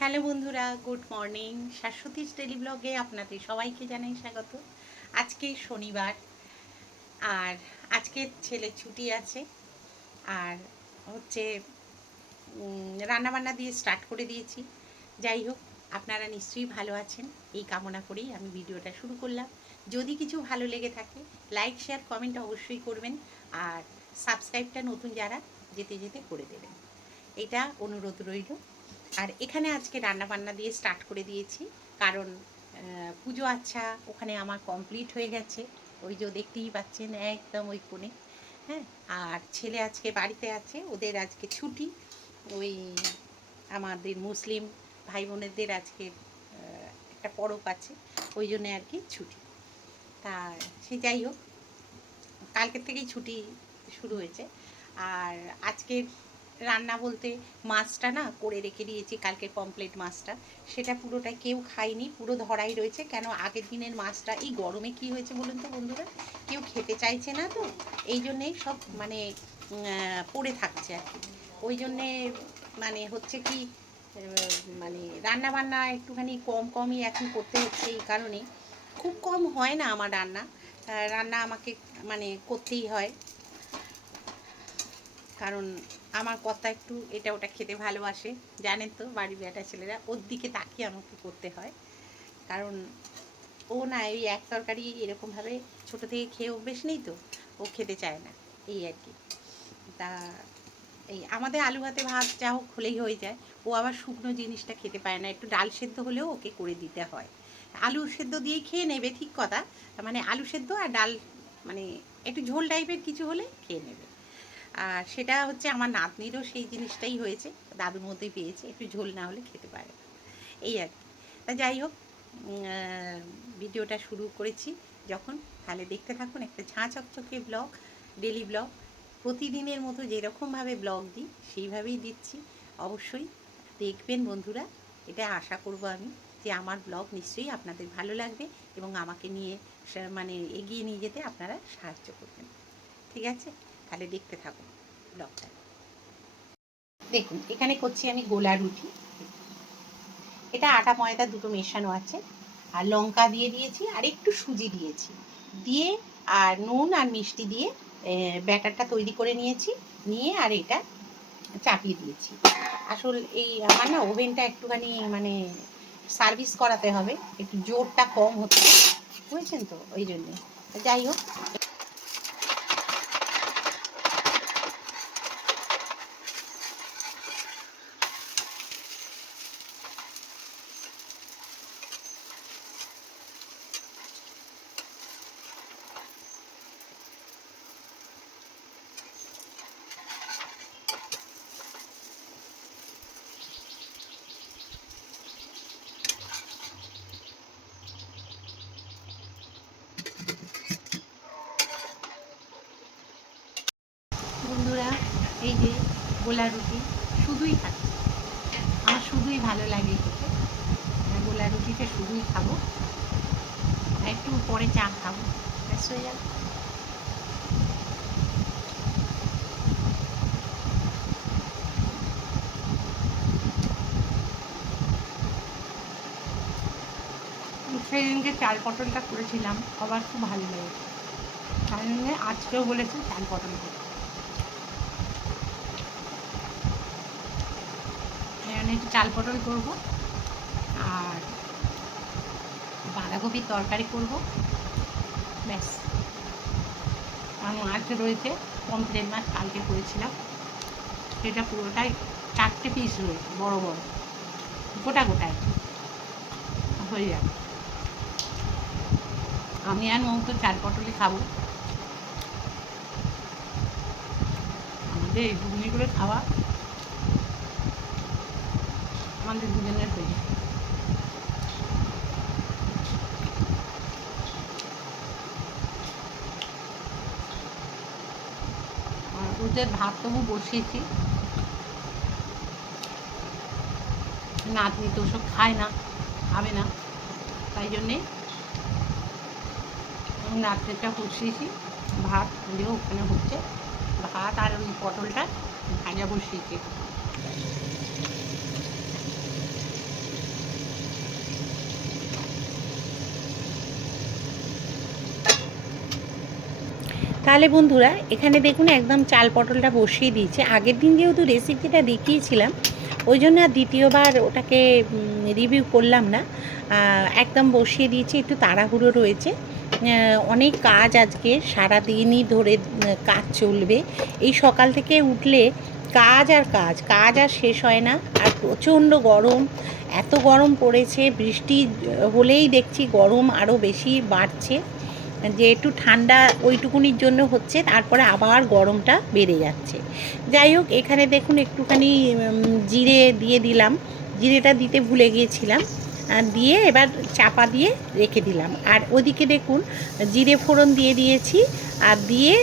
Hello বন্ধুরা, good morning. শাশ্বতীর tele ব্লগে আপনাদের সবাইকে জানাই স্বাগত। আজকে শনিবার, আর আজকে ছেলে ছুটি আছে, আর হচ্ছে রান্নাবান্না দিয়ে স্টার্ট করে দিয়েছি। যাই হোক, আপনারা নিশ্চয়ই ভালো আছেন। এই কামনা করেই আমি ভিডিওটা শুরু করলাম। যদি কিছু ভালো লেগে থাকে লাইক শেয়ার কমেন্ট অবশ্যই করবেন, আর সাবস্ক্রাইবটা নতুন যারা, যেতে যেতে করে দেবেন। এটা অনুরোধ রইল। আর এখানে আজকে রান্না বান্না দিয়ে স্টার্ট করে দিয়েছি। কারণ পুজো আচ্ছা ওখানে আমার কমপ্লিট হয়ে গেছে। ওই যে দেখতেই পাচ্ছেন, একদম ওই কোণে। হ্যাঁ আর ছেলে আজকে বাড়িতে আছে, ওদের আজকে ছুটি। ওই আমাদের মুসলিম ভাই বোনেদের আজকে একটা পরব আছে, ওই জন্যে আর কি ছুটি। তা সে যাই হোক, কালকের থেকেই ছুটি শুরু হয়েছে। আর আজকের রান্না বলতে মাছটা না করে রেখে দিয়েছি কালকে কমপ্লিট মাছটা। সেটা পুরোটা কেউ খায়নি, পুরো ধরাই রয়েছে। কেন আগের দিনের মাছটা, এই গরমে কি হয়েছে বলুন তো বন্ধুরা? কেউ খেতে চাইছে না তো, এই জন্যেই সব মানে পড়ে থাকছে আর কি। ওই জন্যে মানে হচ্ছে কি মানে রান্না বান্না একটুখানি কম কমই এখন করতে হচ্ছে এই কারণে খুব কম হয় না আমার রান্না। রান্না আমাকে মানে করতেই হয়। কারণ আমার কর্তা একটু এটা ওটা খেতে ভালোবাসে। জানেন তো, বাড়ির বেটা ছেলেরা, ওর দিকে তাকিয়ে আমাকে করতে হয়। কারণ ও না এই এক তরকারি এরকমভাবে ছোটো থেকে খেয়ে অভ্যেস নেই তো, ও খেতে চায় না, এই আর কি। তা এই আমাদের আলু ভাতে ভাত যা হোক হলেই হয়ে যায়। ও আবার শুকনো জিনিসটা খেতে পায় না, একটু ডাল সেদ্ধ হলেও ওকে করে দিতে হয়। আলু সেদ্ধ দিয়েই খেয়ে নেবে ঠিক কথা মানে আলু সেদ্ধ আর ডাল মানে একটু ঝোল টাইপের কিছু হলে খেয়ে নেবে। আর সেটা হচ্ছে আমার নাতনিরও সেই জিনিসটাই হয়েছে। দাদুর মধ্যেই পেয়েছে, একটু ঝোল না হলে খেতে পারে এই আর কি। তা যাই হোক ভিডিওটা শুরু করেছি যখন। তাহলে দেখতে থাকুন একটা ঝাঁ চকচকে ব্লগ ডেলি ব্লগ প্রতিদিনের মতো যেরকমভাবে ব্লগ দিই, সেইভাবেই দিচ্ছি। অবশ্যই দেখবেন বন্ধুরা, এটা আশা করব আমি যে আমার ব্লগ নিশ্চয়ই আপনাদের ভালো লাগবে এবং আমাকে নিয়ে মানে এগিয়ে নিয়ে যেতে আপনারা সাহায্য করবেন। ঠিক আছে? তাহলে দেখতে থাকুন ব্লগটা। দেখুন, এখানে করছি আমি গোলা রুটি। এটা আটা, ময়দা দুটো মেশানো আছে। আর লঙ্কা দিয়ে দিয়েছি, আর একটু সুজি দিয়েছি। দিয়ে আর নুন আর মিষ্টি দিয়ে ব্যাটারটা তৈরি করে নিয়েছি। নিয়ে আর এটা চাপিয়ে দিয়েছি। আসল এই আমার না ওভেনটা একটুখানি মানে সার্ভিস করাতে হবে। একটু জোরটা কম হচ্ছে। বুঝেছেন তো? ওই জন্যে। যাই হোক বন্ধুরা এই যে গোলা রুটি, শুধুই খাচ্ছি আমার শুধুই ভালো লাগে খেতে। গোলা রুটিটা শুধুই খাব। একটু পরে চা খাব। ব্যাস হয়ে যাবে সেদিনকে চাল পটলটা করেছিলাম। আবার খুব ভালো লেগেছে। তাই আজকেও বলেছে চাল পটল করতে এখানে একটু চাল পটল করব। আর বাঁধাকপির তরকারি করব। ব্যাস। আর মাছ রয়েছে কমপ্লেন মাছ কালকে করেছিলাম। সেটা পুরোটাই চারটে পিস রয়েছে, বড় বড়। গোটা গোটাই হয়ে যাবে। আমি আর মৌ তো চাল পটলই খাব। আমাদের এই ঘুগনি করে খাওয়া আমাদের দুজনের হয়ে যায় ভাত তবু বসিয়েছি। নাতনি তো ওসব খায় না, খাবে না। তাই জন্যে নাতনিটা বসিয়েছি, ভাত দিয়ে ওখানে হচ্ছে। ভাত আর ওই পটলটা ভাজা বসিয়েছি। তাহলে বন্ধুরা, এখানে দেখুন একদম চাল পটলটা বসিয়ে দিয়েছে। আগের দিন যেহেতু রেসিপিটা দেখিয়েছিলাম, ওই জন্য আর দ্বিতীয়বার ওটাকে রিভিউ করলাম না। একদম বসিয়ে দিয়েছি, একটু তাড়াহুড়ো রয়েছে। অনেক কাজ আজকে সারা দিনই ধরে কাজ চলবে। এই সকাল থেকে উঠলে কাজ আর কাজ কাজ আর শেষ হয় না। আর প্রচণ্ড গরম, এত গরম পড়েছে, বৃষ্টি হলেই দেখছি গরম আরও বেশি বাড়ছে। যে একটু ঠান্ডা ওইটুকুনির জন্য হচ্ছে, তারপরে আবার গরমটা বেড়ে যাচ্ছে। যাই হোক, এখানে দেখুন একটুখানি জিরে দিয়ে দিলাম। জিরেটা দিতে ভুলে গিয়েছিলাম। দিয়ে এবার চাপা দিয়ে রেখে দিলাম। আর ওদিকে দেখুন, জিরে ফোড়ন দিয়ে দিয়েছি। আর দিয়ে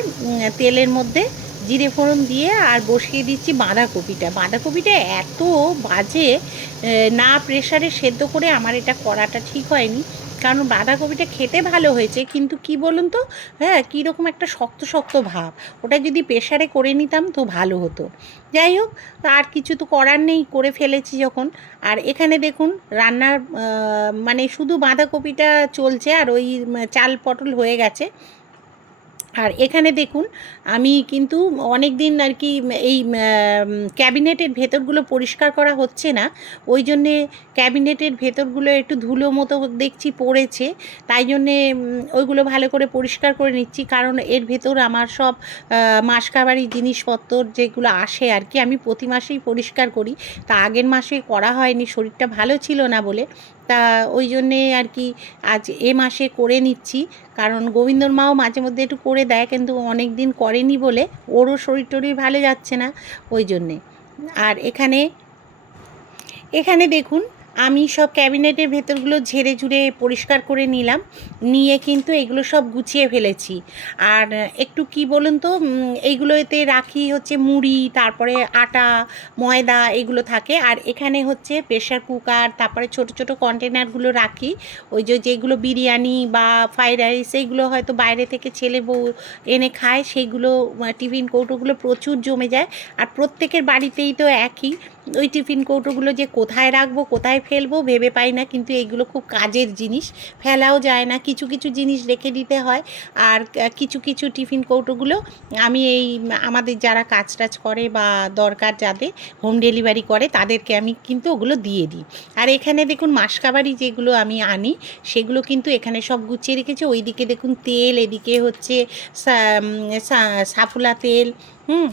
তেলের মধ্যে জিরে ফোড়ন দিয়ে আর বসিয়ে দিচ্ছি বাঁধাকপিটা। বাঁধাকপিটা এত বাজে না প্রেশারে সেদ্ধ করে আমার এটা করাটা ঠিক হয়নি। কারণ বাঁধাকপিটা খেতে ভালো হয়েছে, কিন্তু কি বলুন তো? হ্যাঁ কীরকম একটা শক্ত শক্ত ভাব। ওটা যদি প্রেশারে করে নিতাম তো ভালো হতো। যাই হোক, আর কিছু তো করার নেই, করে ফেলেছি যখন। আর এখানে দেখুন, রান্নার মানে শুধু বাঁধাকপিটা চলছে আর ওই চাল পটল হয়ে গেছে। আর এখানে দেখুন, আমি কিন্তু অনেক দিন আর কি এই ক্যাবিনেটের ভেতরগুলো পরিষ্কার করা হচ্ছে না। ওই জন্যে ক্যাবিনেটের ভেতরগুলো একটু ধুলো মতো দেখছি পড়েছে। তাই জন্যে ওইগুলো ভালো করে পরিষ্কার করে নিচ্ছি। কারণ এর ভেতর আমার সব মাসকাবারি জিনিসপত্র যেগুলো আসে আর কি, আমি প্রতি মাসেই পরিষ্কার করি। তা আগের মাসে করা হয়নি, শরীরটা ভালো ছিল না বলে। তা ওই জন্যে আর কি আজ এ মাসে করে নিচ্ছি। কারণ গোবিন্দর মাও মাঝে মধ্যে একটু করে দেয়, কিন্তু অনেক দিন করেনি বলে ওরও শরীর টরীর ভালো যাচ্ছে না, ওই জন্যে। আর এখানে এখানে দেখুন আমি সব ক্যাবিনেটের ভেতরগুলো ঝেড়ে ঝুড়ে পরিষ্কার করে নিলাম। নিয়ে কিন্তু এগুলো সব গুছিয়ে ফেলেছি। আর একটু কি বলুন তো এইগুলোতে রাখি হচ্ছে মুড়ি, তারপরে আটা, ময়দা এগুলো থাকে। আর এখানে হচ্ছে প্রেশার কুকার, তারপরে ছোট ছোট কন্টেনারগুলো রাখি। ওই যে যেগুলো বিরিয়ানি বা ফ্রাইড রাইস এইগুলো হয়তো বাইরে থেকে ছেলে বউ এনে খায় সেইগুলো টিফিন কৌটোগুলো প্রচুর জমে যায়। আর প্রত্যেকের বাড়িতেই তো একই। ওই টিফিন কৌটোগুলো যে কোথায় রাখব, কোথায় ফেলব ভেবে পাই না, কিন্তু এইগুলো খুব কাজের জিনিস। ফেলাও যায় না, কিছু কিছু জিনিস রেখে দিতে হয়। আর কিছু কিছু টিফিন কৌটোগুলো আমি এই আমাদের যারা কাজ টাজ করে বা দরকার যাদের, হোম ডেলিভারি করে, তাদেরকে আমি কিন্তু ওগুলো দিয়ে দিই। আর এখানে দেখুন মাসকাবারি যেগুলো আমি আনি, সেগুলো কিন্তু এখানে সব গুছিয়ে রেখেছি। ওইদিকে দেখুন তেল, এদিকে হচ্ছে সাফুলা তেল, হুম?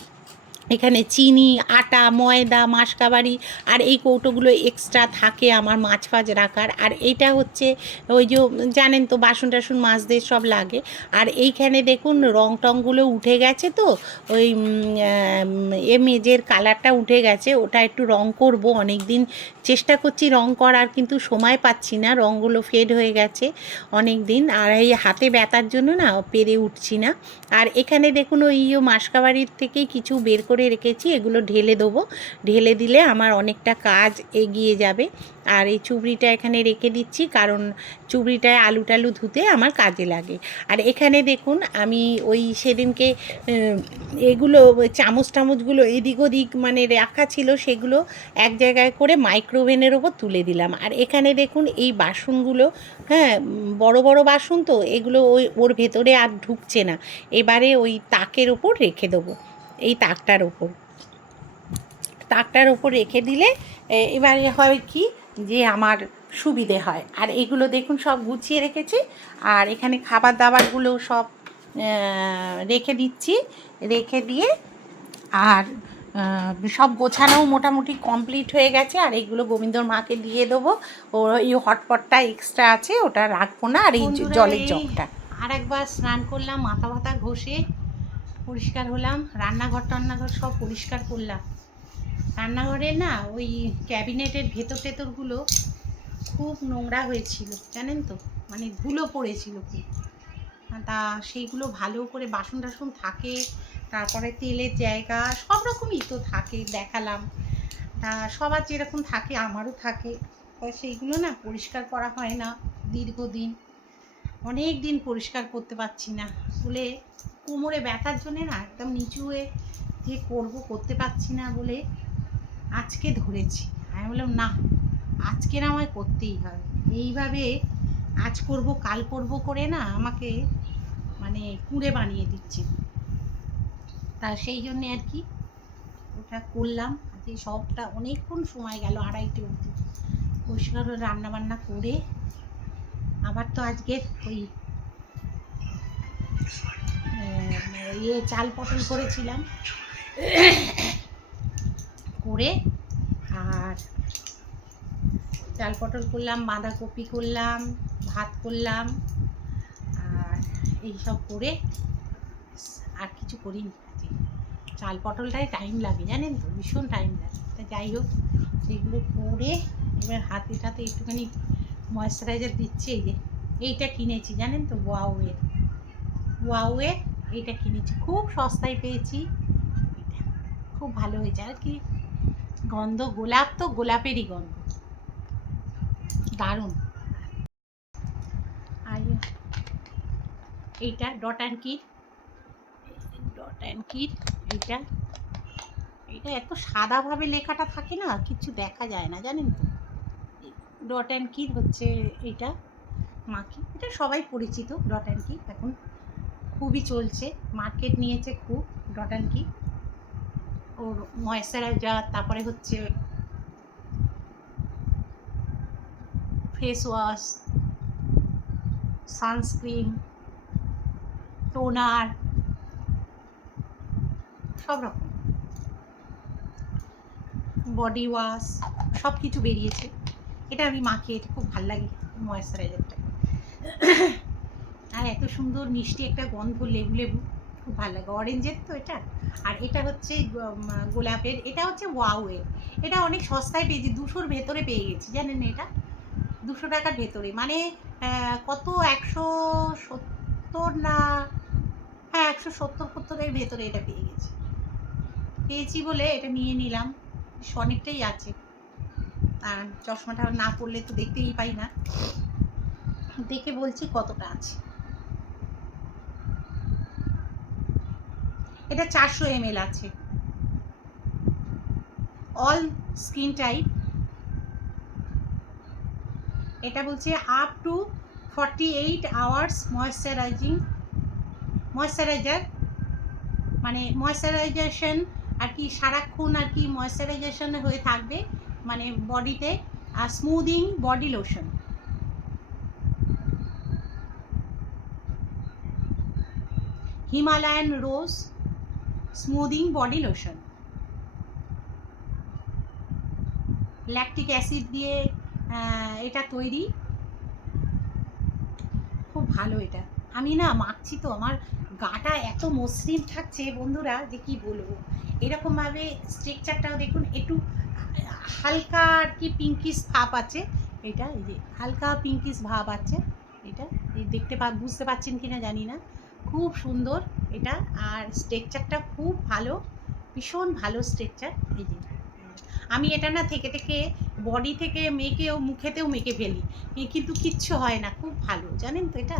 এখানে চিনি, আটা, ময়দা, মাসকাবারি আর এই কৌটোগুলো এক্সট্রা থাকে আমার মাছ ফাছ রাখার। আর এইটা হচ্ছে ওই যে জানেন তো বাসন টাসন মাছদের সব লাগে। আর এইখানে দেখুন রং টংগুলো উঠে গেছে তো, ওই এ মেজের কালারটা উঠে গেছে। ওটা একটু রং করব অনেক দিন চেষ্টা করছি রং করার কিন্তু সময় পাচ্ছি না রঙগুলো ফেড হয়ে গেছে অনেক দিন আর এই হাতে ব্যথার জন্য না পেরে উঠছি না। আর এখানে দেখুন ওই মাসকাবাড়ির থেকেই কিছু বের করে রেখেছি, এগুলো ঢেলে দেবো। ঢেলে দিলে আমার অনেকটা কাজ এগিয়ে যাবে। আর এই চুবড়িটা এখানে রেখে দিচ্ছি, কারণ চুবড়িটায় আলু টালু ধুতে আমার কাজে লাগে। আর এখানে দেখুন, আমি ওই সেদিনকে এগুলো চামচ টামচগুলো এদিক ওদিক মানে রাখা ছিল, সেগুলো এক জায়গায় করে মাইক্রোওভেনের ওপর তুলে দিলাম। আর এখানে দেখুন, এই বাসনগুলো হ্যাঁ বড় বড় বাসন তো, এগুলো ওই, ওর ভেতরে আর ঢুকছে না। এবারে ওই তাকের ওপর রেখে দেবো। এই তাকটার ওপর। তাকটার ওপর রেখে দিলে এবারে হয় কি যে আমার সুবিধে হয়। আর এগুলো দেখুন, সব গুছিয়ে রেখেছি। আর এখানে খাবার দাবারগুলো সব রেখে দিচ্ছি। রেখে দিয়ে আর সব গোছানো মোটামুটি কমপ্লিট হয়ে গেছে। আর এইগুলো গোবিন্দর মাকে দিয়ে দেবো। ওর এই হটপটটা এক্সট্রা আছে, ওটা রাখব না। আর এই জলের জগটা। আর একবার স্নান করলাম মাথা মাথা ঘষে। পরিষ্কার হলাম, রান্নাঘর টান্নাঘর সব পরিষ্কার করলাম। রান্নাঘরে না ওই ক্যাবিনেটের ভেতর টেতরগুলো খুব নোংরা হয়েছিল, জানেন তো? মানে ধুলো পড়েছিল খুব। তা সেইগুলো ভালো করে বাসন টাসন থাকে, তারপরে তেলের জায়গা সব রকমই তো থাকে, দেখালাম। তা সবার যেরকম থাকে, আমারও থাকে। সেইগুলো না পরিষ্কার করা হয় না দীর্ঘদিন। অনেক দিন পরিষ্কার করতে পারছি না। বলে কোমরে ব্যথার জন্যে না একদম নিচু হয়ে যে করব, করতে পারছি না বলে আজকে ধরেছি। আমি বললাম, না আজকের আমায় করতেই হবে। এইভাবে আজ করব, কাল করব করে না আমাকে মানে কুঁড়ে বানিয়ে দিচ্ছে। তা সেই জন্যে আর কি ওটা করলাম। আজকে সবটা অনেকক্ষণ সময় গেল আড়াইটে অবধি। পরিষ্কার রান্না বান্না করে আবার তো আজকে ওই ইয়ে চাল পটল করেছিলাম। করে আর চাল পটল করলাম, বাঁধাকপি করলাম, ভাত করলাম, আর এইসব করে আর কিছু করিনি চাল পটলটাই টাইম লাগে, জানেন তো? ভীষণ টাইম লাগে। তা যাই হোক সেগুলো করে এবার হাতে টাতে একটুখানি ময়েশ্চারাইজার দিচ্ছে, এই যে, এইটা কিনেছি, জানেন তো? ওয়াওয়ের ওয়াওয়ের এইটা কিনেছি। খুব সস্তায় পেয়েছি। খুব ভালো হয়েছে। আর কি গন্ধ, গোলাপ তো গোলাপেরই গন্ধ। দারুণ। আর এইটা dot and kit. Dot and kit, এইটা। এটা এত সাদাভাবে লেখাটা থাকে না, কিছু দেখা যায় না, জানেন তো? ডট অ্যান্ড কিট হচ্ছে এইটা। মাকি এটা সবাই পরিচিত, ডট অ্যান্ড কিট। এখন খুবই চলছে। মার্কেট নিয়েছে খুব ডট অ্যান্ড কি? ওর ময়েশ্চারাইজার তারপরে হচ্ছে ফেস ওয়াশ সানস্ক্রিন টোনার সব রকম। বডি ওয়াশ সব কিছু বেরিয়েছে। এটা আমি মাকে খুব ভালো লাগে ময়েশ্চারাইজারটা আর এত সুন্দর মিষ্টি একটা গন্ধ, লেবু লেবু, খুব ভালো লাগে। অরেঞ্জের তো এটা। আর এটা হচ্ছে গোলাপের, এটা হচ্ছে ওয়াওয়ের এটা অনেক সস্তায় পেয়েছি, দুশোর ভেতরে পেয়ে গেছি। জানেন এটা? দুশো টাকার ভেতরে। মানে কত? একশো সত্তর না হ্যাঁ একশো সত্তর সত্তরের ভেতরে এটা পেয়ে গেছি। পেয়েছি বলে এটা নিয়ে নিলাম। অনেকটাই আছে। আর চশমাটা না পরলে তো দেখতেই পাই না। দেখে বলছি কতটা আছে। এটা চারশো এম আছে। অল স্কিন টাইপ এটা বলছে up to forty eight hours moisturizing moisturizer মানে ময়েশ্চারাইজেশন আর কি সারাক্ষণ আর কি ময়েশ্চারাইজেশন হয়ে থাকবে মানে বডিতে আর smoothing body lotion Himalayan rose smoothing body lotion lactic acid দিয়ে এটা তৈরি। খুব ভালো এটা। আমি না মাখছি তো, আমার গাটা এত মসৃণ থাকছে বন্ধুরা, যে কি বলব? এরকমভাবে স্ট্রাকচারটাও দেখুন, একটু হালকা আর কি পিঙ্কিশ ভাব আছে। এটা এই যে হালকা পিঙ্কিশ ভাব আছে। এটা দেখতে পা, বুঝতে পারছেন কি না জানি না। খুব সুন্দর এটা। আর স্ট্রাকচারটা খুব ভালো, ভীষণ ভালো স্ট্রাকচার এই যে। আমি এটা না থেকে থেকে বডি থেকে মেখেও, মুখেতেও মেখে ফেলি। কিন্তু কিচ্ছু হয় না, খুব ভালো। জানেন তো এটা?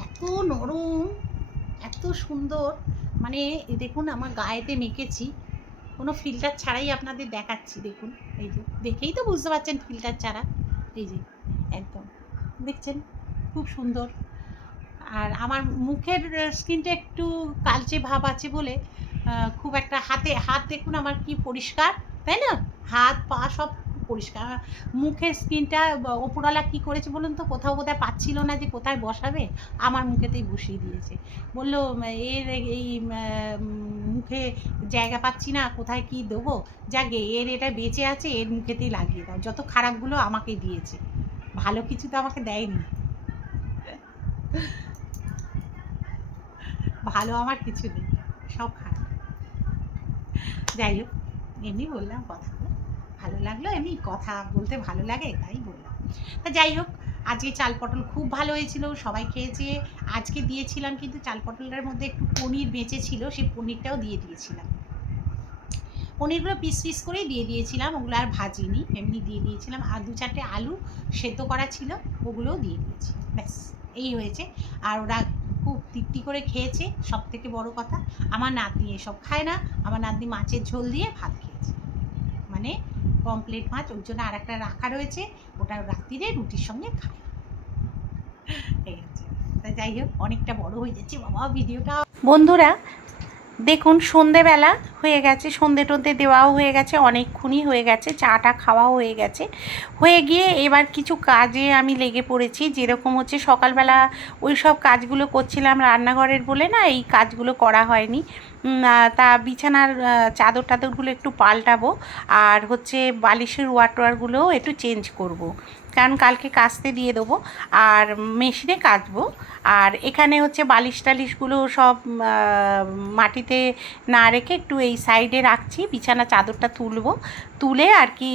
এত নরম, এত সুন্দর। মানে দেখুন, আমার গায়েতে মেখেছি। কোনো ফিল্টার ছাড়াই আপনাদের দেখাচ্ছি, দেখুন। এই যে, দেখেই তো বুঝতে পারছেন ফিল্টার ছাড়া। এই যে, একদম। দেখছেন? খুব সুন্দর। আর আমার মুখের স্কিনটা একটু কালচে ভাব আছে বলে খুব একটা হাতে, হাত দেখুন আমার কি পরিষ্কার, তাই না? হাত, পা সব পরিষ্কার। মুখের স্কিনটা ওপরওয়ালা কী করেছে বলুন তো? কোথাও কোথায় পাচ্ছিল না যে কোথায় বসাবে, আমার মুখেতেই বসিয়ে দিয়েছে। বলল, এর এই মুখে জায়গা পাচ্ছি না, কোথায় কি দেবো? যাকে, এর এটা বেঁচে আছে, এর মুখেতেই লাগিয়ে দাও। যত খারাপগুলো আমাকে দিয়েছে, ভালো কিছু তো আমাকে দেয়নি। ভালো আমার কিছু নেই, সব খারাপ। যাই হোক এমনি বললাম কথাগুলো ভালো লাগল, এমনি কথা বলতে ভালো লাগে, তাই বললাম। তা যাই হোক আজকে চাল পটল খুব ভালো হয়েছিল, সবাই খেয়েছে। আজকে দিয়েছিলাম কিন্তু চাল পটলের মধ্যে একটু পনির বেঁচে ছিল, সেই পনিরটাও দিয়ে দিয়েছিলাম। পনিরগুলো পিস পিস করেই দিয়ে দিয়েছিলাম, ওগুলো আর ভাজিনি, এমনি দিয়ে দিয়েছিলাম। আর দু চারটে আলু সেদ্ধ করা ছিল, ওগুলোও দিয়ে দিয়েছি। ব্যাস, এই হয়েছে। আর ওরা খুব তৃপ্তি করে খেয়েছে সব থেকে বড় কথা, আমার নাতনি এসব খায় না, আমার নাতনি মাছের ঝোল দিয়ে ভাত খেয়েছে। মানে পমপ্লেট মাছ ওই জন্য আর একটা রাখা রয়েছে, ওটা রাত্রিরে রুটির সঙ্গে খায় এই যাই হোক, অনেকটা বড় হয়ে যাচ্ছে, বাবা, ভিডিওটা। বন্ধুরা দেখুন, সন্ধেবেলা হয়ে গেছে, সন্ধে টন্ধে দেওয়াও হয়ে গেছে, অনেকক্ষণই হয়ে গেছে, চাটা খাওয়াও হয়ে গেছে। হয়ে গিয়ে এবার কিছু কাজে আমি লেগে পড়েছি, যেরকম হচ্ছে সকালবেলা ওই সব কাজগুলো করছিলাম রান্নাঘরের বলে না, এই কাজগুলো করা হয়নি। তা বিছানার চাদর টাদরগুলো একটু পাল্টাবো আর হচ্ছে বালিশের ওয়াটোয়ারগুলোও একটু চেঞ্জ করব। কারণ কালকে কাচতে দিয়ে দেবো আর মেশিনে কাচবো। আর এখানে হচ্ছে বালিশ টালিশগুলো সব মাটিতে না রেখে একটু এই সাইডে রাখছি। বিছানা চাদরটা তুলবো। তুলে আর কি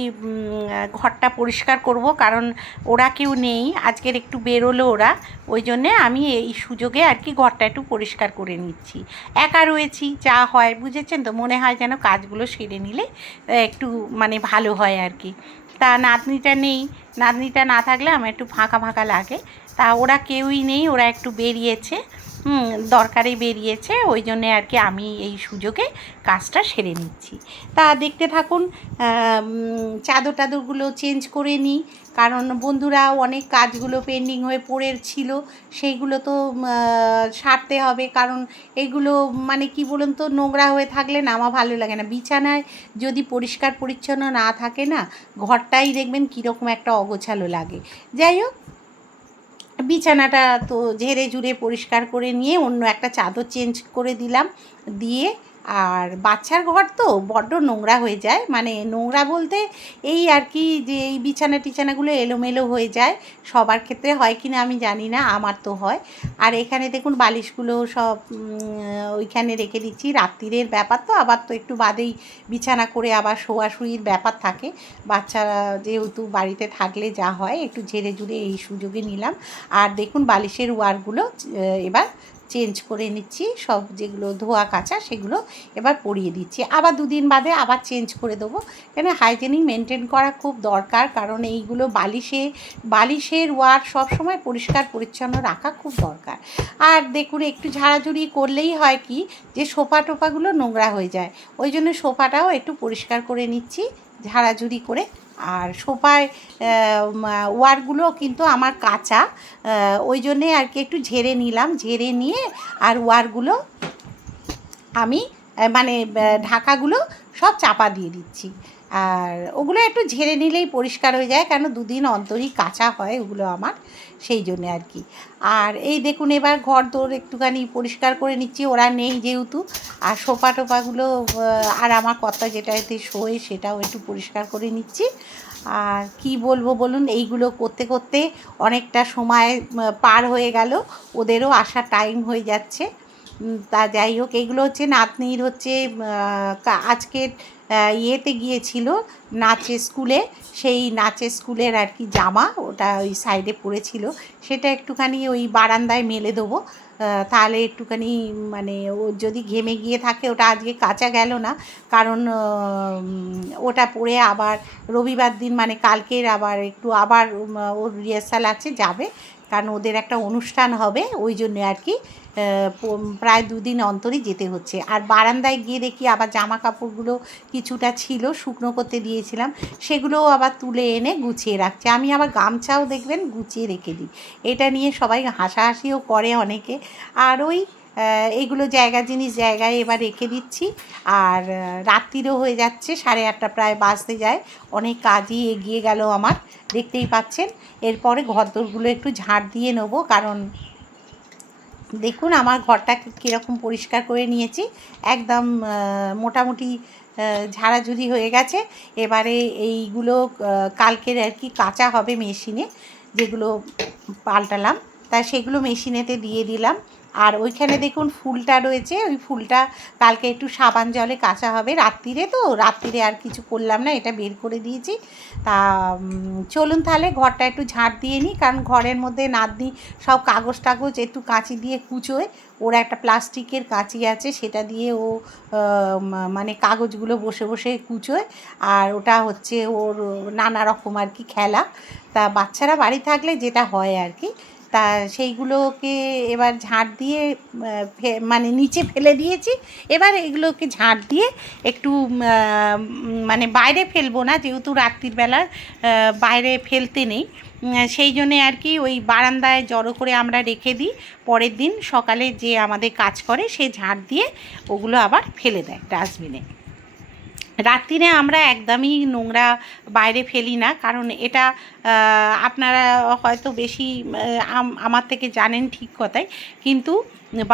ঘরটা পরিষ্কার করব, কারণ ওরা কেউ নেই, আজকের একটু বেরোলো ওরা, ওই জন্যে আমি এই সুযোগে আর কি ঘরটা একটু পরিষ্কার করে নিচ্ছি। একা রয়েছি, যা হয়, বুঝেছেন তো? মনে হয় যেন কাজগুলো সেরে নিলে একটু মানে ভালো হয় আর কি। তা নাতনিটা নেই, নাতনিটা না থাকলে আমার একটু ফাঁকা ফাঁকা লাগে। তা ওরা কেউই নেই, ওরা একটু বেরিয়েছে। দরকারে বেরিয়েছে, ওই জন্যে আর কি আমি এই সুযোগে কাজটা সেরে নিচ্ছি। তা দেখতে থাকুন চাদর টাদরগুলো চেঞ্জ করে নিই, কারণ বন্ধুরা অনেক কাজগুলো পেন্ডিং হয়ে পড়ে ছিল, সেইগুলো তো সারতে হবে, কারণ এগুলো মানে কি বলুন তো, নোংরা হয়ে থাকলে না আমার ভালো লাগে না। বিছানায় যদি পরিষ্কার পরিচ্ছন্ন না থাকে না, ঘরটাই দেখবেন কীরকম একটা অগোছালো লাগে। যাই হোক বিছানাটা তো ঝেড়ে ঝুড়ে পরিষ্কার করে নিয়ে অন্য একটা চাদর চেঞ্জ করে দিলাম। দিয়ে আর বাচ্চার ঘর তো বড্ড নোংরা হয়ে যায়। মানে নোংরা বলতে এই আর কি যে এই বিছানা টিছানাগুলো এলোমেলো হয়ে যায়। সবার ক্ষেত্রে হয় কি না আমি জানি না, আমার তো হয়। আর এখানে দেখুন বালিশগুলো সব ওইখানে রেখে দিচ্ছি। রাত্রিরের ব্যাপার তো, আবার তো একটু বাদেই বিছানা করে আবার শোয়াশুয়ির ব্যাপার থাকে। বাচ্চারা যেহেতু বাড়িতে থাকলে যা হয়, একটু ঝেড়ে ঝুড়ে এই সুযোগে নিলাম। আর দেখুন বালিশের ওয়ারগুলো, এবার চেঞ্জ করে নিচ্ছি। সব যেগুলো ধোয়া কাচা সেগুলো এবার পরিয়ে দিচ্ছি। আবার দুদিন বাদে আবার চেঞ্জ করে দেবো। কেন হাইজেনিক মেনটেন করা খুব দরকার। কারণ এইগুলো বালিশে, বালিশের ওয়ার সব সময় পরিষ্কার পরিচ্ছন্ন রাখা খুব দরকার। আর দেখুন, একটু ঝাড়াঝুড়ি করলেই হয় কি, যে সোফা টোফাগুলো নোংরা হয়ে যায়। ওই জন্য সোফাটাও একটু পরিষ্কার করে নিচ্ছি, ঝাড়াঝুড়ি করে আর সোফায় ওয়ারগুলো কিন্তু আমার কাঁচা। ওই জন্যে আর কি একটু ঝেড়ে নিলাম। ঝেড়ে নিয়ে আর ওয়ারগুলো আমি মানে ঢাকাগুলো সব চাপা দিয়ে দিচ্ছি। আর ওগুলো একটু ঝেড়ে নিলেই পরিষ্কার হয়ে যায়, কেন দুদিন অন্তরই কাঁচা হয় ওগুলো আমার। সেই জন্যে আর কি। আর এই দেখুন এবার ঘর দৌড় একটুখানি পরিষ্কার করে নিচ্ছি ওরা নেই যেহেতু। আর সোফা টোফাগুলো আহ, আর আমার কথা যেটাতে শোয় সেটাও একটু পরিষ্কার করে নিচ্ছি। আর কি বলব বলুন এইগুলো করতে করতে অনেকটা সময় পার হয়ে গেল ওদেরও আসার টাইম হয়ে যাচ্ছে। তা যাই হোক এগুলো হচ্ছে নাতনির হচ্ছে আজকের ইয়েতে গিয়েছিল নাচে স্কুলে। সেই নাচের স্কুলের আর কি জামা, ওটা ওই সাইডে পড়েছিল। সেটা একটুখানি ওই বারান্দায় মেলে দেবো। তাহলে একটুখানি মানে ও যদি ঘেমে গিয়ে থাকে, ওটা আজকে কাঁচা গেল না। কারণ ওটা পরে আবার রবিবার দিন মানে কালকের আবার একটু আবার ওর রিহার্সাল আছে, যাবে। কারণ ওদের একটা অনুষ্ঠান হবে, ওই জন্য আর কি প্রায় দুদিন অন্তরই যেতে হচ্ছে। আর বারান্দায় গিয়ে দেখি আবার জামা কাপড়গুলো কিছুটা ছিল, শুকনো করতে দিয়েছিলাম, সেগুলোও আবার তুলে এনে গুছিয়ে রাখছে। আমি আবার গামছাও দেখবেন গুছিয়ে রেখে দিই। এটা নিয়ে সবাই হাসাহাসিও করে অনেকে। আর ওই এগুলো জায়গা, জিনিস জায়গায় এবার রেখে দিচ্ছি। আর রাত্রিরও হয়ে যাচ্ছে, সাড়ে আটটা প্রায় বাজতে যায়। অনেক কাজই এগিয়ে গেল আমার, দেখতেই পাচ্ছেন। এরপরে ঘরদোরগুলো একটু ঝাড় দিয়ে নেব, কারণ দেখুন আমার ঘরটা কীরকম পরিষ্কার করে নিয়েছি। একদম মোটামুটি ঝাড়াঝুড়ি হয়ে গেছে। এবারে এইগুলো কালকের আর কি কাঁচা হবে মেশিনে, যেগুলো পাল্টালাম। তা সেগুলো মেশিনেতে দিয়ে দিলাম। আর ওইখানে দেখুন ফুলটা রয়েছে, ওই ফুলটা কালকে একটু সাবান জলে কাঁচা হবে রাত্রিরে তো, রাত্রিরে আর কিছু করলাম না, এটা বের করে দিয়েছি। তা চলুন তাহলে ঘরটা একটু ঝাঁট দিয়ে নিই, কারণ ঘরের মধ্যে নাতনি সব কাগজ টাগজ একটু কাঁচি দিয়ে কুচোয়, ওর একটা প্লাস্টিকের কাঁচি আছে, সেটা দিয়ে ও মানে কাগজগুলো বসে বসে কুচোয়, আর ওটা হচ্ছে ওর নানা রকম আর কি খেলা। তা বাচ্চারা বাড়ি থাকলে যেটা হয় আর কি তা সেইগুলোকে এবার ঝাঁট দিয়ে মানে নিচে ফেলে দিয়েছি। এবার এগুলোকে ঝাঁট দিয়ে একটু মানে বাইরে ফেলব না, যেহেতু রাত্রির বেলা বাইরে ফেলতে নেই। সেই জন্যে আর কি ওই বারান্দায় জড়ো করে আমরা রেখে দিই। পরের দিন সকালে যে আমাদের কাজ করে, সে ঝাঁট দিয়ে ওগুলো আবার ফেলে দেয় ডাস্টবিনে। রাত্রিরে আমরা একদমই নোংরা বাইরে ফেলি না, কারণ এটা আপনারা হয়তো বেশি আমার থেকে জানেন ঠিক কথাই, কিন্তু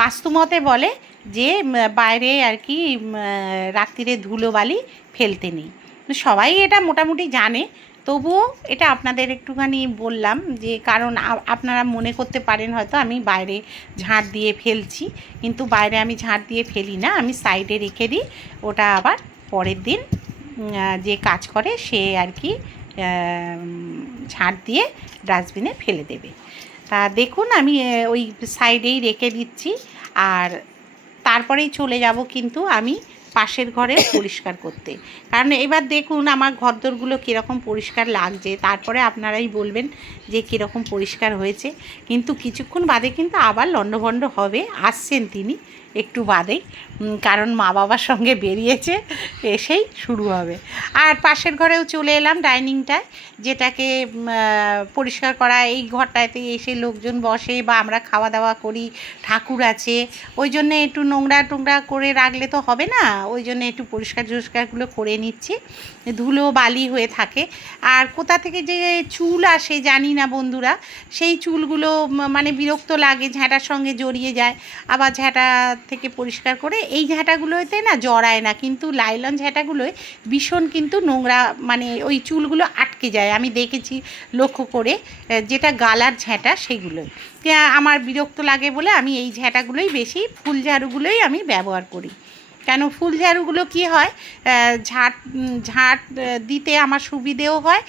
বাস্তুমতে বলে যে বাইরে আর কি রাত্রিরে ধুলোবালি ফেলতে নেই। সবাই এটা মোটামুটি জানে, তবুও এটা আপনাদের একটুখানি বললাম যে, কারণ আপনারা মনে করতে পারেন হয়তো আমি বাইরে ঝাঁট দিয়ে ফেলছি, কিন্তু বাইরে আমি ঝাঁট দিয়ে ফেলি না, আমি সাইডে রেখে দিই, ওটা আবার পরের দিন যে কাজ করে সে আর কি ঝাঁট দিয়ে ডাস্টবিনে ফেলে দেবে। তা দেখুন, আমি ওই সাইডেই রেখে দিচ্ছি। আর তারপরেই চলে যাব কিন্তু আমি পাশের ঘরে পরিষ্কার করতে। কারণ এবার দেখুন, আমার ঘরদোরগুলো কীরকম পরিষ্কার লাগছে। তারপরে আপনারাই বলবেন যে কীরকম পরিষ্কার হয়েছে। কিন্তু কিছুক্ষণ বাদে কিন্তু আবার লণ্ডভণ্ড হবে, আসছেন তিনি একটু বাদেই। কারণ মা বাবার সঙ্গে বেরিয়েছে, এসেই শুরু হবে। আর পাশের ঘরেও চলে এলাম ডাইনিংটায়, যেটাকে পরিষ্কার করা, এই ঘরটাতে এসে লোকজন বসে বা আমরা খাওয়া দাওয়া করি, ঠাকুর আছে। ওই জন্য একটু নোংরা টোংরা করে রাখলে তো হবে না, ওই জন্য একটু পরিষ্কার টরিষ্কারগুলো করে নিচ্ছি। ধুলো বালি হয়ে থাকে। আর কোথা থেকে যে চুল আসে জানি না বন্ধুরা, সেই চুলগুলো মানে বিরক্ত লাগে ঝ্যাঁটার সঙ্গে জড়িয়ে যায়। আবার ঝ্যাঁটা থেকে পরিষ্কার করে এই ঝাঁটাগুলোতে না জড়ায় না, কিন্তু লাইলন ঝাঁটাগুলোয় ভীষণ কিন্তু নোংরা মানে ওই চুলগুলো আটকে যায়। আমি দেখেছি লক্ষ্য করে যেটা গালার ঝাঁটা সেগুলোই। আমার বিরক্ত লাগে বলে আমি এই ঝাঁটাগুলোই বেশি ফুল ঝাড়ুগুলোই আমি ব্যবহার করি। কেন ফুল ঝাড়ুগুলো কি হয়? ঝাঁট ঝাঁট দিতে আমার সুবিধেও হয়।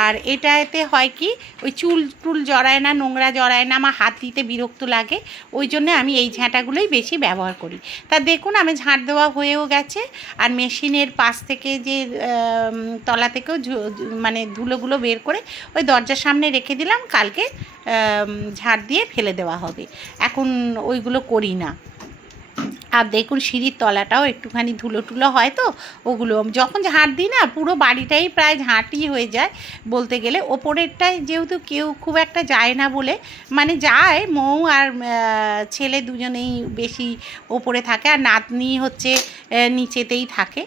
আর এটাতে হয় কি? ওই চুল টুল জড়ায় না, নোংরা জড়ায় না, আমার হাত দিতে বিরক্ত লাগে। ওই জন্য আমি এই ঝাঁটাগুলোই বেশি ব্যবহার করি। তা দেখুন, আমি ঝাঁট দেওয়া হয়েও গেছে। আর মেশিনের পাশ থেকে যে তলা থেকেও মানে ধুলোগুলো বের করে ওই দরজার সামনে রেখে দিলাম। কালকে ঝাড় দিয়ে ফেলে দেওয়া হবে। এখন ওইগুলো করি না। আর দেখুন সিঁড়ির তলাটাও একটুখানি ধুলো টুলো হয় তো, ওগুলো যখন ঝাঁট দিই না, পুরো বাড়িটাই প্রায় ঝাঁটি হয়ে যায় বলতে গেলে। ওপরেরটায় যেহেতু কেউ খুব একটা যায় না বলে মানে যায়, মৌ আর ছেলে দুজনেই বেশি ওপরে থাকে আর নাতনি হচ্ছে নিচেতেই থাকে।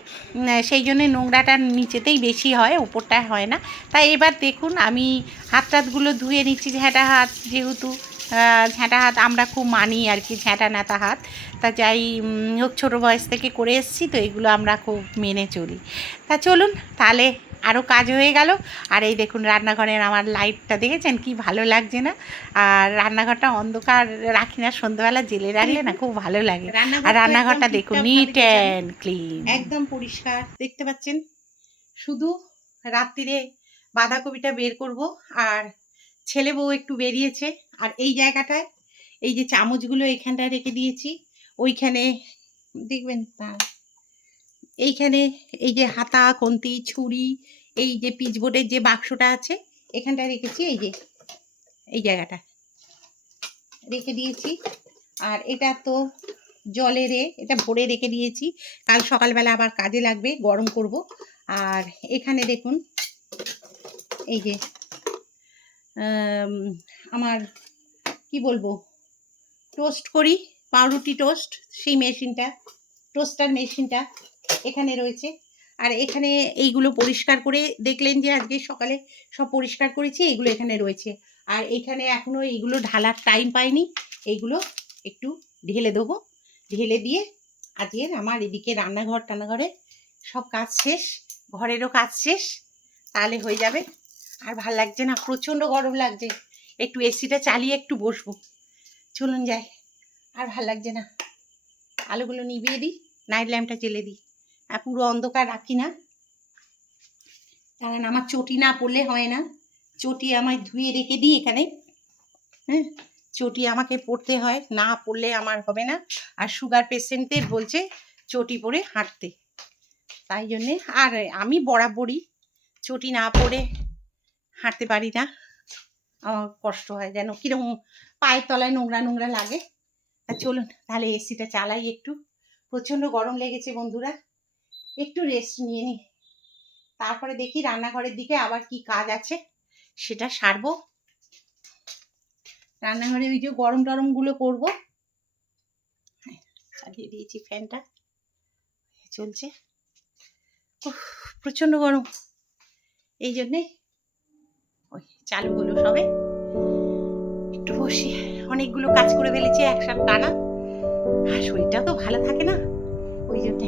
সেই জন্য নোংরাটা নিচেতেই বেশি হয়, ওপরটায় হয় না। তাই এবার দেখুন আমি হাত টাতগুলো ধুয়ে নিচ্ছি, ঝ্যাঁটা হাত যেহেতু ঝ্যাঁটা হাত আমরা খুব মানি আর কি ঝ্যাঁটা নাতা হাত। তা যাই হোক ছোটো বয়স থেকে করে এসেছি তো এগুলো আমরা খুব মেনে চলি। তা চলুন তাহলে আরও কাজ হয়ে গেল। আর এই দেখুন রান্নাঘরের আমার লাইটটা দেখেছেন? কি ভালো লাগছে না? আর রান্নাঘরটা অন্ধকার রাখি না সন্ধ্যাবেলা জেলে রাখলে না খুব ভালো লাগে। আর রান্নাঘরটা দেখুন নিট অ্যান্ড ক্লিন একদম পরিষ্কার। দেখতে পাচ্ছেন? শুধু রাত্রিরে বাঁধাকপিটা বের করব আর ছেলে বউ একটু বেরিয়েছে। আর এই জায়গাটায় এই যে চামচগুলো এখানটায় রেখে দিয়েছি, ওইখানে দেখবেন তা, এইখানে এই যে হাতা, কন্তি, ছুরি, এই যে পিচবোর্ডের যে বাক্সটা আছে, এখানটায় রেখেছি এই যে, এই জায়গাটা। রেখে দিয়েছি। আর এটা তো জলেরে এটা ভরে রেখে দিয়েছি। কাল সকালবেলা আবার কাজে লাগবে, গরম করব। আর এখানে দেখুন, এই যে আমার, কি বলব? টোস্ট করি, পাউরুটি টোস্ট সেই মেশিনটা টোস্টার মেশিনটা এখানে রয়েছে। আর এখানে এইগুলো পরিষ্কার করে দেখলেন যে আজকে সকালে সব পরিষ্কার করেছি, এইগুলো এখানে রয়েছে। আর এখানে এখনও এইগুলো ঢালার টাইম পাইনি, এইগুলো একটু ঢেলে দেবো। ঢেলে দিয়ে আজকের আমার এদিকে রান্নাঘর টান্নাঘরে সব কাজ শেষ, ঘরেরও কাজ শেষ, তাহলে হয়ে যাবে আর ভালো লাগছে না, প্রচণ্ড গরম লাগছে। একটু এসিটা চালিয়ে একটু বসবো। চলুন যাই, আর ভালো লাগছে না। আলোগুলো নিভিয়ে দিই নাইট ল্যাম্পটা জ্বেলে দিই। আর পুরো অন্ধকার রাখি না। কারণ আমার চটি না পড়লে হয় না। চটি আমায় ধুয়ে রেখে দিই এখানে। হ্যাঁ চটি আমাকে পড়তে হয়, না পড়লে আমার হবে না। আর সুগার পেশেন্টদের বলছে চটি পরে হাঁটতে। তাই জন্যে, আর আমি বরাবরই চটি না পরে হাঁটতে পারি না। আমার কষ্ট হয় যেন কীরকম পায়ের তলায় নোংরা নোংরা লাগে। তা চলুন তাহলে এসিটা চালাই একটু। প্রচণ্ড গরম লেগেছে বন্ধুরা। একটু রেস্ট নিয়ে নিই তারপরে দেখি রান্নাঘরের দিকে আবার কি কাজ আছে সেটা সারবো। রান্নাঘরে ওই যে গরম টরমগুলো করব। হ্যাঁ, চালিয়ে দিয়েছি ফ্যানটা। চলছে। প্রচণ্ড গরম। এই জন্যে চালু হলো সবে। একটু বসি। অনেকগুলো কাজ করে ফেলেছি, একসাথে টানা। আর শরীরটা তো ভালো থাকে না, ওই জন্যে।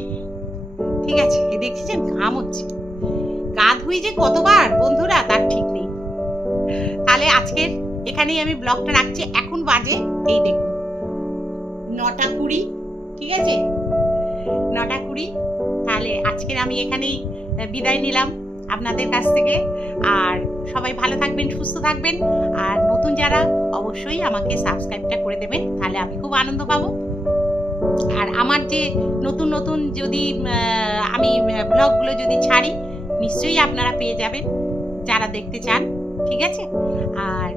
ঠিক আছে, এ দেখছেন ঘাম হচ্ছে। গা ধুই যে কতবার, বন্ধুরা, তার ঠিক নেই। তাহলে আজকের এখানেই আমি ব্লগটা রাখছি। এখন বাজে, এই দেখুন। নটা কুড়ি, ঠিক আছে? নটা কুড়ি। তাহলে আজকের আমি এখানেই বিদায় নিলাম। আপনাদের কাছ থেকে। আর সবাই ভালো থাকবেন, সুস্থ থাকবেন। আর নতুন যারা, অবশ্যই আমাকে সাবস্ক্রাইবটা করে দেবেন, তাহলে আমি খুব আনন্দ পাবো। আর আমার যে নতুন নতুন যদি আমি ব্লগগুলো যদি ছাড়ি, নিশ্চয়ই আপনারা পেয়ে যাবেন, যারা দেখতে চান, ঠিক আছে? আর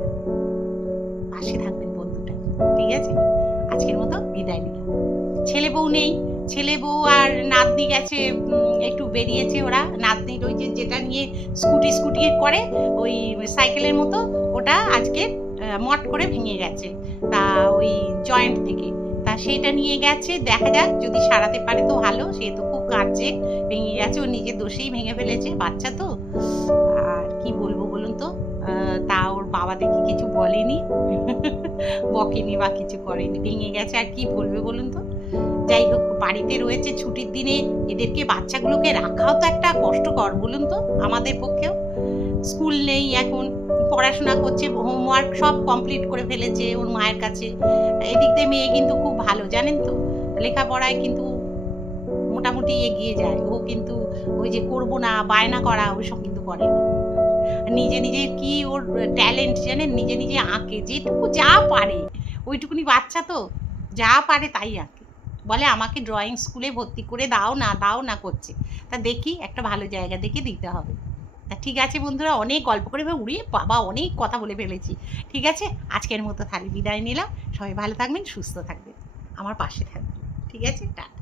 পাশে থাকবেন বন্ধুটা, ঠিক আছে? আজকের মতো বিদায় নিলাম। ছেলে বউ নেই, ছেলে বউ আর নাতনি গেছে একটু বেরিয়েছে ওরা। নাতনির ওই যে যেটা নিয়ে স্কুটি স্কুটি করে, ওই সাইকেলের মতো, ওটা আজকে মট করে ভেঙে গেছে। তা ওই জয়েন্ট থেকে। তা সেইটা নিয়ে গেছে। দেখা যাক, যদি সারাতে পারে তো ভালো, সে তো খুব কাঁদছে, ভেঙে গেছে। ও নিজের দোষেই ভেঙে ফেলেছে, বাচ্চা তো। আর কি বলব বলুন তো? তা ওর বাবা দেখি কিছু বলেনি। বকেনি বা কিছু করেনি। ভেঙে গেছে আর কি বলবে বলুন তো? যাই হোক, বাড়িতে রয়েছে ছুটির দিনে। এদেরকে বাচ্চাগুলোকে রাখাও তো একটা কষ্টকর, বলুন তো, আমাদের পক্ষেও। স্কুল নেই এখন, পড়াশোনা করছে হোমওয়ার্ক সব কমপ্লিট করে ফেলেছে ওর মায়ের কাছে। এদিক দিয়ে মেয়ে কিন্তু খুব ভালো, জানেন তো? লেখাপড়ায় কিন্তু মোটামুটি এগিয়ে যায়। ও কিন্তু ওই যে করব না, বায়না করা ওইসব কিন্তু করে না। নিজে নিজে কি ওর ট্যালেন্ট জানেন? নিজে নিজে আঁকে, যেটুকু যা পারে। ওইটুকুনি বাচ্চা তো, যা পারে তাই আঁকে। বলে, আমাকে ড্রয়িং স্কুলে ভর্তি করে দাও না দাও না করছে। তা দেখি একটা ভালো জায়গা দেখে দিতে হবে। তা ঠিক আছে বন্ধুরা, অনেক গল্প করে উড়িয়ে বাবা অনেক কথা বলে ফেলেছি। ঠিক আছে, আজকের মতো তাহলে বিদায় নিলাম। সবাই ভালো থাকবেন, সুস্থ থাকবেন। আমার পাশে থাকবেন। ঠিক আছে, টাটা।